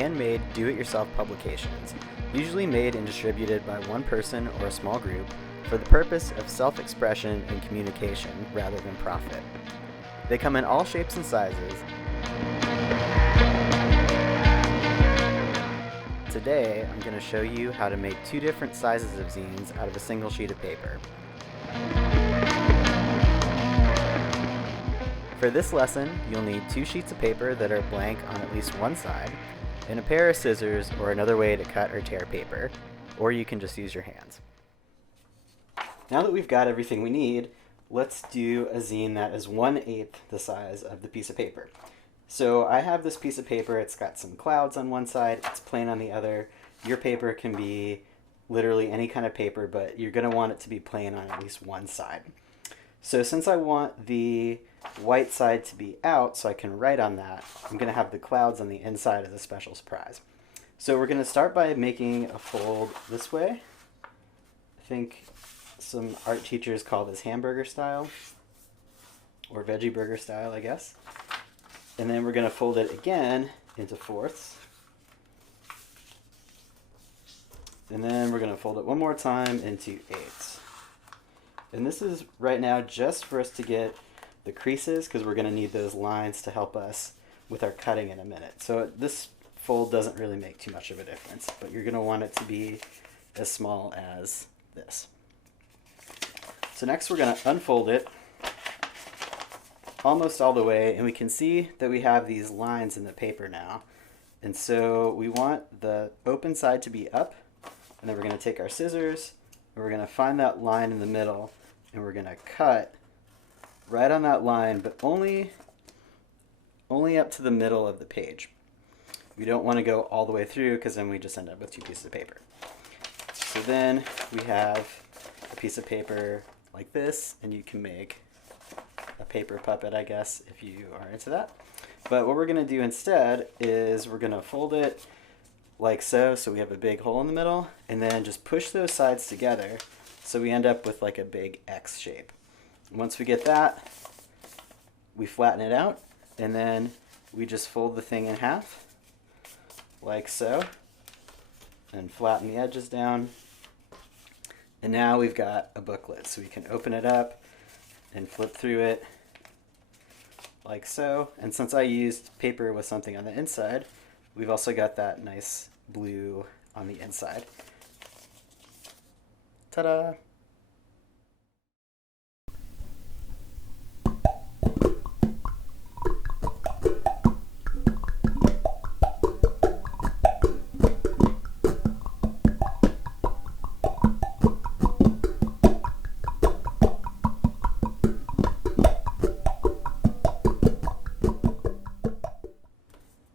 handmade, do-it-yourself publications, usually made and distributed by one person or a small group for the purpose of self-expression and communication rather than profit. They come in all shapes and sizes. Today, I'm going to show you how to make 2 different sizes of zines out of a single sheet of paper. For this lesson, you'll need 2 sheets of paper that are blank on at least one side, and a pair of scissors or another way to cut or tear paper, or you can just use your hands. Now that we've got everything we need, let's do a zine that is 1/8 the size of the piece of paper. So I have this piece of paper, it's got some clouds on one side, it's plain on the other. Your paper can be literally any kind of paper, but you're going to want it to be plain on at least one side. So since I want the white side to be out so I can write on that, I'm going to have the clouds on the inside as a special surprise. So we're going to start by making a fold this way. I think some art teachers call this hamburger style, or veggie burger style, I guess. And then we're going to fold it again into fourths. And then we're going to fold it one more time into eighths. And this is right now just for us to get the creases, because we're going to need those lines to help us with our cutting in a minute. So this fold doesn't really make too much of a difference, but you're going to want it to be as small as this. So next we're going to unfold it almost all the way, and we can see that we have these lines in the paper now. And so we want the open side to be up, and then we're going to take our scissors, and we're going to find that line in the middle, and we're going to cut right on that line, but only up to the middle of the page. We don't want to go all the way through, because then we just end up with 2 pieces of paper. So then we have a piece of paper like this, and you can make a paper puppet, I guess, if you are into that. But what we're going to do instead is we're going to fold it like so, so we have a big hole in the middle, and then just push those sides together so we end up with like a big X shape. Once we get that, we flatten it out, and then we just fold the thing in half like so, and flatten the edges down. And now we've got a booklet, so we can open it up and flip through it like so. And since I used paper with something on the inside, we've also got that nice blue on the inside. Ta-da!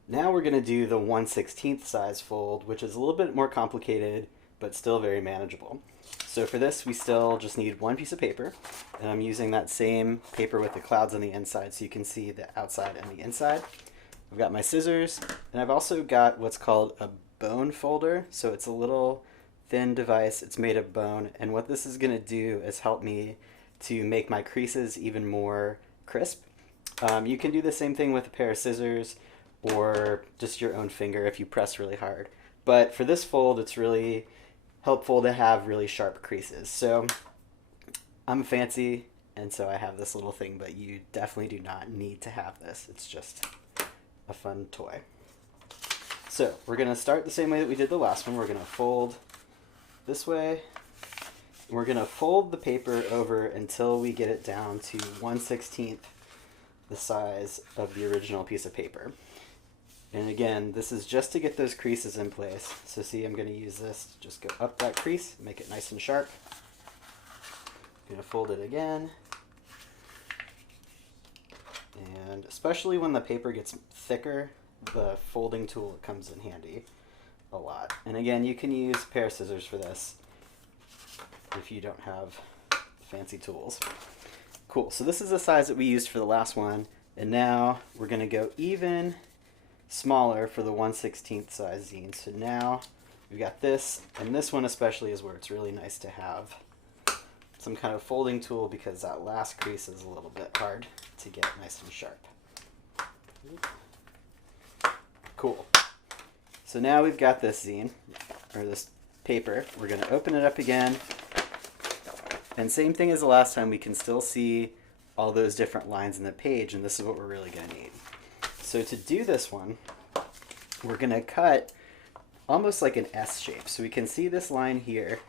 Now we're going to do the 1/16 size fold, which is a little bit more complicated, but still very manageable. So for this, we still just need 1 piece of paper, and I'm using that same paper with the clouds on the inside so you can see the outside and the inside. I've got my scissors, and I've also got what's called a bone folder. So it's a little thin device, it's made of bone, and what this is going to do is help me to make my creases even more crisp. You can do the same thing with a pair of scissors, or just your own finger if you press really hard. But for this fold, it's really helpful to have really sharp creases. So I'm fancy, and so I have this little thing, but you definitely do not need to have this. It's just a fun toy. So we're going to start the same way that we did the last one. We're going to fold this way. We're going to fold the paper over until we get it down to 1/16 the size of the original piece of paper. And again, this is just to get those creases in place. So see, I'm going to use this to just go up that crease, make it nice and sharp. I'm going to fold it again. And especially when the paper gets thicker, the folding tool comes in handy a lot. And again, you can use a pair of scissors for this if you don't have fancy tools. Cool, so this is the size that we used for the last one. And now we're going to go even smaller for the 1/16 size zine. So now we've got this, and this one especially is where it's really nice to have some kind of folding tool, because that last crease is a little bit hard to get nice and sharp. Cool. So now we've got this zine, or this paper. We're going to open it up again. And same thing as the last time, we can still see all those different lines in the page, and this is what we're really going to need. So to do this one, we're going to cut almost like an S shape. So we can see this line here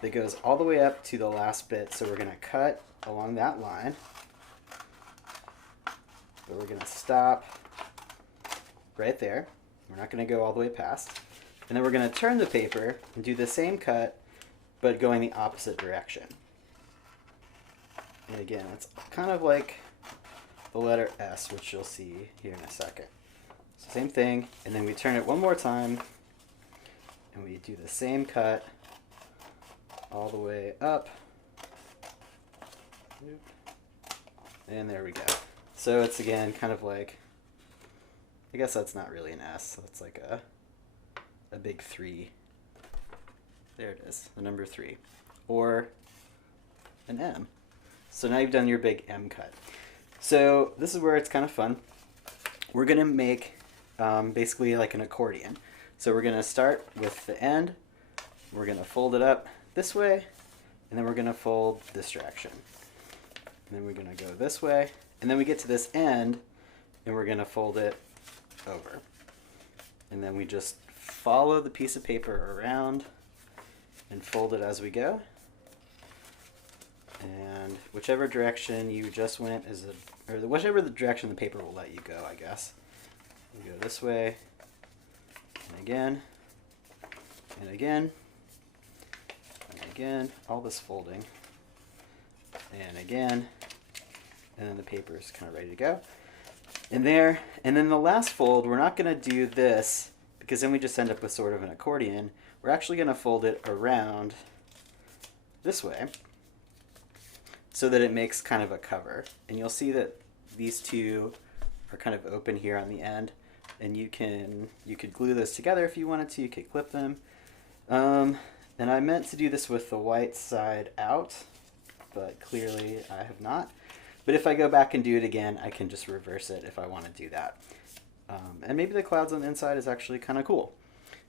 that goes all the way up to the last bit. So we're going to cut along that line. But we're going to stop right there. We're not going to go all the way past. And then we're going to turn the paper and do the same cut, but going the opposite direction. And again, it's kind of like the letter S, which you'll see here in a second. So same thing, and then we turn it one more time, and we do the same cut all the way up. And there we go. So it's again kind of like, I guess that's not really an S, that's like a big 3. There it is, the number 3. Or an M. So now you've done your big M cut. So this is where it's kind of fun. We're going to make basically like an accordion. So we're going to start with the end. We're going to fold it up this way. And then we're going to fold this direction. And then we're going to go this way. And then we get to this end. And we're going to fold it over. And then we just follow the piece of paper around and fold it as we go. And whichever direction you just went is whichever the direction the paper will let you go, I guess. You go this way, and again, and again, and again, all this folding, and again, and then the paper is kind of ready to go. And there, and then the last fold, we're not going to do this, because then we just end up with sort of an accordion. We're actually going to fold it around this way, so that it makes kind of a cover. And you'll see that these two are kind of open here on the end, and you could glue those together if you wanted to. You could clip them. And I meant to do this with the white side out, but clearly I have not. But if I go back and do it again, I can just reverse it if I want to do that. And maybe the clouds on the inside is actually kind of cool.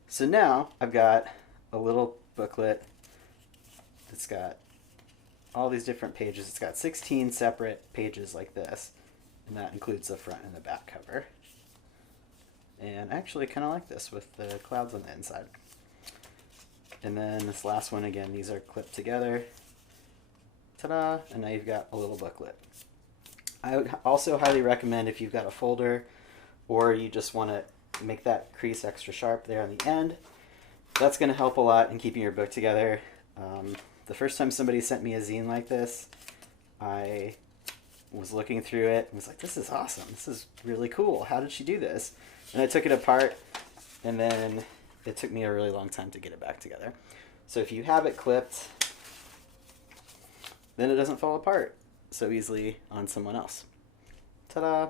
So now I've got a little booklet that's got all these different pages. It's got 16 separate pages like this, and that includes the front and the back cover. And I actually kind of like this with the clouds on the inside. And then this last one, again, these are clipped together. Ta-da! And now you've got a little booklet. I would also highly recommend, if you've got a folder or you just want to make that crease extra sharp there on the end, that's going to help a lot in keeping your book together. The first time somebody sent me a zine like this, I was looking through it and was like, this is awesome. This is really cool. How did she do this? And I took it apart, and then it took me a really long time to get it back together. So if you have it clipped, then it doesn't fall apart so easily on someone else. Ta-da!